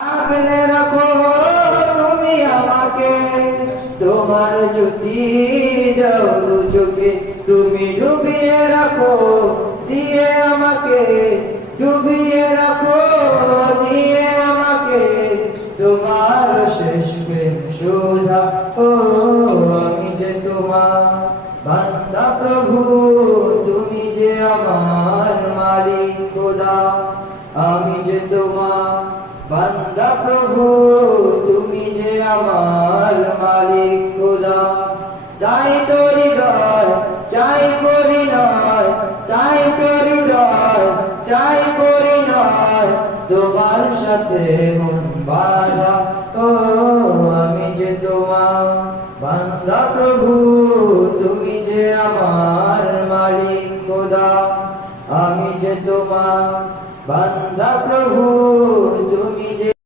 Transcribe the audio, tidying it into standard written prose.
আগলে রাখো তুমি আমাকে, তোমার জ্যোতি দাও দু চোখে, তুমি ডুবিয়ে রাখো দিয়ে আমাকে, ডুবিয়ে রাখো দিয়ে আমাকে, তোমার শেষ প্রেম সুধা। ও আমি যে তোমার বান্দা প্রভু, তুমি যে আমার মালিক খোদা। আমি যে তোমার বান্দা প্রভু, তুমি যে আমার মালিক খোদা। তাই তো হৃদয় চাই পরিণয়, তাই তো হৃদয় চাই পরিণয়, তোমার সাথে মন বাঁধা। ও